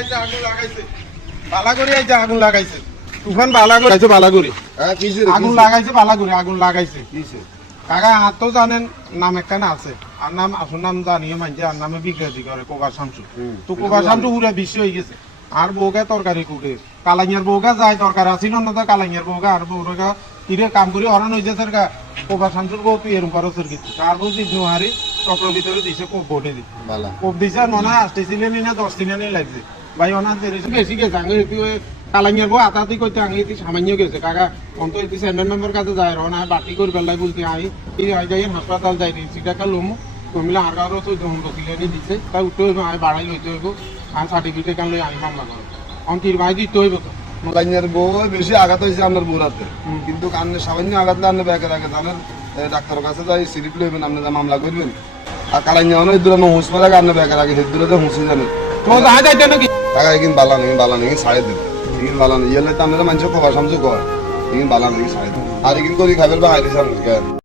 লাগাইছে আগুন লাগাইছে। বালা করে আইছে আগুন লাগাইছে। তুফান বালা করে বালা করে হ্যাঁ আগুন লাগাইছে বালা করে আগুন লাগাইছে কাকা আর তো জানেন নাম একখানে আছে। আর নাম আসল নাম জানিয়ে মানছে আর নামে বিক্রি করে কোকা শামসু তো কোকা শামসু পুরা বিশ্ব হয়ে গেছে। আর বউকে তরকারি কুটে। কালাইয়ার বউকে যায় তরকারি আসিল না তো কালাইয়ার বউকে আর বউকে তিরে কাম করে হরণ হয়েছে স্যার কোকা শামসুর বউ তুই এরকম করো কিছু আর বউ দিস নোহারি চক্রের ভিতরে দিছে কোপ ভোটে দিছে বালা। কোপ দিছে আর মনে হয় আসতে ছিলেন না দশ দিন লাগছে। ভাই ওনার বেশি গেছে আগে এটি ওই কালাইয়ার বউ আতাতি করতে আগে এটি সামান্য গেছে। কাকা অন্ত এটি কাছে যায় রহন আমি বাটি করে বেলায় বলতে আই এই যাই হাসপাতাল যাই দিয়েছি টাকা লমু। কমিলে আর কারও ঘণ্টা বসিলে দিছে তাই উঠতে হইব আমি বাড়াই লইতে হইব আর সার্টিফিকেট কান লই আমি মামলা করো অন্তির ভাই দিতে হইব তো। কাইনার বউ বেশি আঘাত হয়েছে আপনার বউরাতে। কিন্তু কান্নে সামান্য আঘাত লাগলে ব্যাগের আগে জানেন ডাক্তারের কাছে যাই সিরিপ লইবেন আপনি যা মামলা করবেন আর যাওয়ানো এই দূরে হুঁস পরে আপনি ব্যাগের আগে দূরে হুঁসে জানেন তো যাই যাইতে নাকি টাকা এগিন বালা নেই বালা নেই সাড়ে দেবে। এগিন বালা নেই, ইয়েলে তো আপনারা মানুষ কবা সমঝে কয়? এগিন বালা নেই, ছাড়ে দেবে। আর এগিন করি সামনে